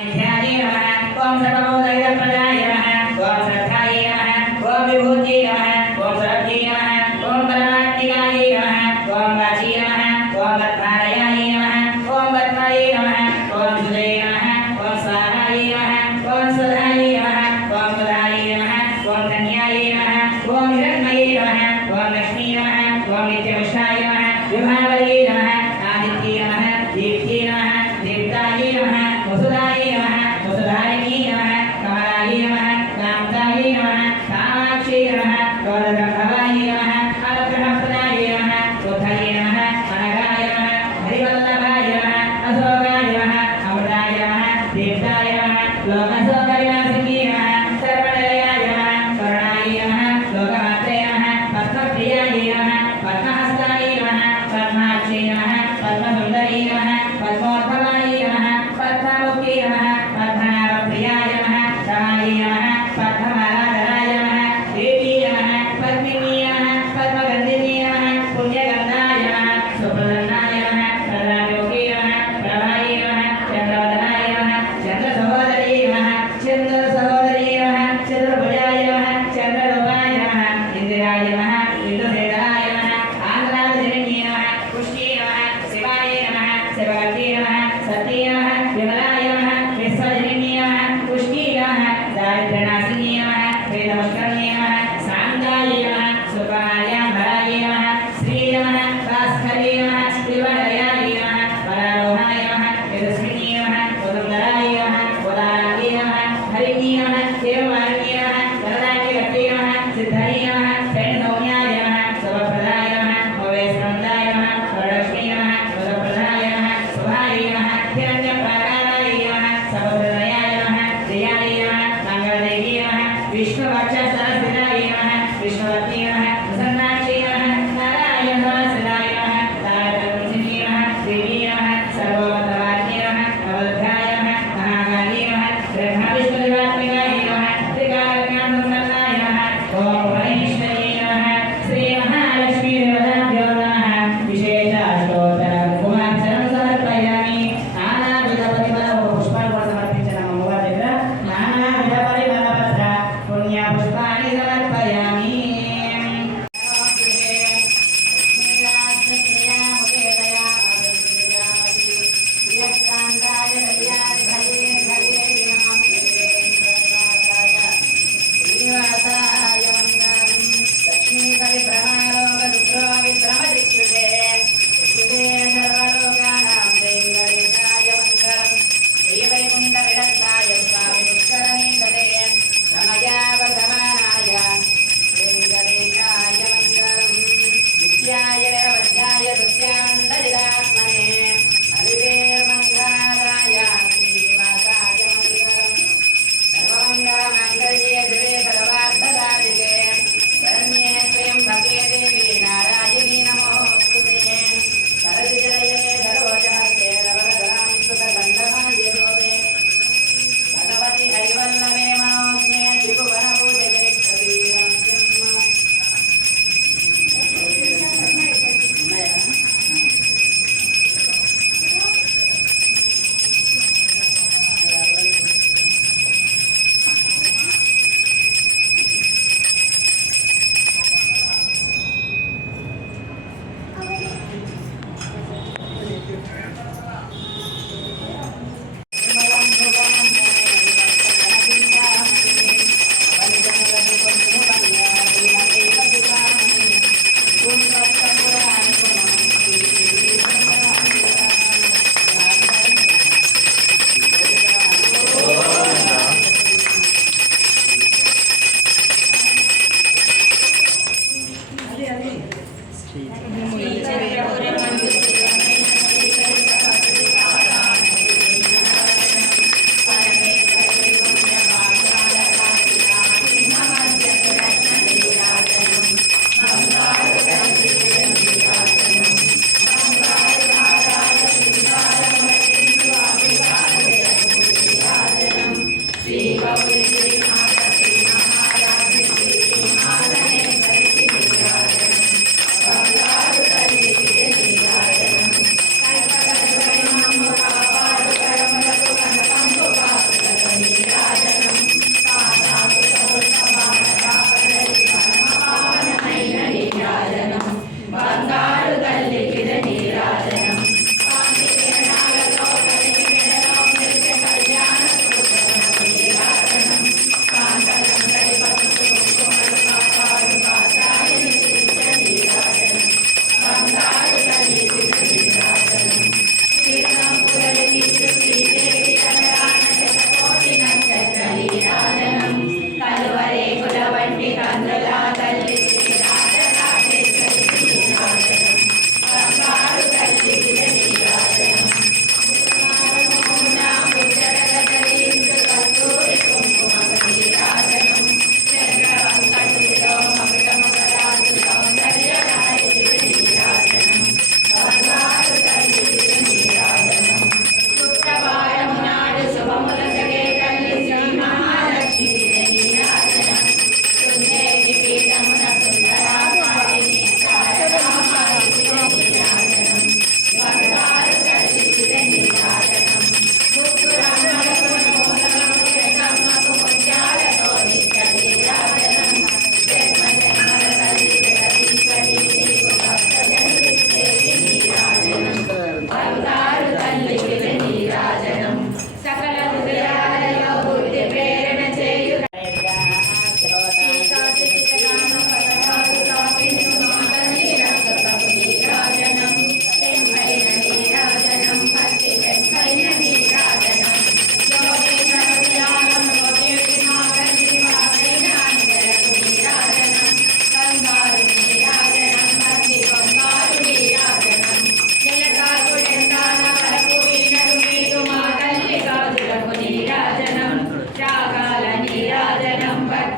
ध्याने नमः ओम सर्वभूतैः प्रदाय नमः ओम श्रद्धाय नमः ओम विभूते नमः ओम सरस्वती नमः ओम परमात्मिकाय नमः ओम वाची नमः ओम पद्मालयाय नमः ओम पद्माय नमः ओम सुदे नमः ओम स्वाहाय नमः ओम सुधाय नमः ओम सुधाय नमः ओम धन्याय नमः ओम हिरण्मये नमः ओम लक्ष्मी नमः ओम नित्यमुष्टाय नमः विभावये नमः आदित्ये नमः दीप्ते नमः दीप्ताय नमः वसुधाय नमः वसुधारिणी नमः कमलाय नमः कान्ताय नमः कामाक्षी नमः गौरगर्भवाय नमः अवग्रहप्रदाय नमः बुद्धाय नमः अनगाय नमः हरिवल्लभाय नमः अशोकाय नमः अमृताय नमः दीप्ताय नमः लोकशोकविनाशिनी नमः सर्वनिलयाय नमः करुणाय नमः लोकमात्रे नमः पद्मप्रियाय नमः पद्महस्ताय नमः पद्माक्षी नमः पद्मसुन्दरी नमः पद्मोद्भवाय नमः पद्मामुखी नमः पद्मनाभप्रियाय नमः रमाय नमः पद्ममालाधराय नमः देवी नमः पद्मिनी नमः पद्मगन्धिनी नमः पुण्यगन्धाय नमः सुप्रसन्नाय नमः प्रदायोगी नमः प्रभाय नमः चन्द्रवदनाय नमः चन्द्रसहोदरी नमः चन्द्रसहोदरी नमः चन्द्रभुजाय नमः चन्द्ररूपाय नमः इन्दिराय नमः विदुसेनाय नमः आन्द्राजननी नमः पुष्टी नमः शिवाय नमः शिवगती नमः सती नमः विमलाय नमः विश्वजननी नमः पुष्टी नमः दारिद्र्यनाशिनी नमः वेदमुष्कर्णी नमः सान्दाय नमः सुपायाम्बराय नमः श्री नमः भास्करी नमः त्रिवलयाय नमः परारोहाय नमः यशस्विनी नमः उदुन्दराय नमः उदाराय नमः हरिणी नमः देववारिणी नमः वरदान्यगती नमः सिद्धाय नमः शैलसौम्याय नमः शुभप्रदाय नमः भवेशनन्दाय नमः वरलक्ष्मी नमः वरप्रदाय नमः शुभाय नमः हिरण्यप्राकाराय नमः समुद्रदयाय नमः प्रियाय नमः मंगलदेवी नमः विष्णुवक्षसहस्राय नमः विष्णुवती नमः प्रसन्नाक्षी नमः नारायण नमस्ताय नमः तारकंसिनी नमः देवी नमः सर्वोपतवार्य नमः अवध्याय नमः महाकाली नमः ब्रह्मविष्णुदेवात्मिकाय नमः त्रिकालज्ञानसम्पन्नाय नमः ओम महेश्वरी नमः श्री महालक्ष्मी देवताभ्यो नमः विशेष अष्टोत्तर कुमार्चनं समर्पयामि नानाविधपरिमल पुष्पाలు కూడా సమర్పించిన అమ్మవారి దగ్గర నానావిధ పరిమళపత్ర పుణ్య పుష్పాన్ని సమర్పయామి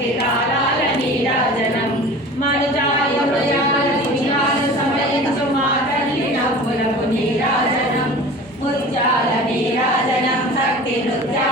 భక్తి తాళాల నీరాజనం మనుజాయ హృదయాల దివ్యాలు సమయించు మా తల్లి నవ్వులకు నీరాజనం ముత్యాల నీరాజనం భక్తి నృత్యాల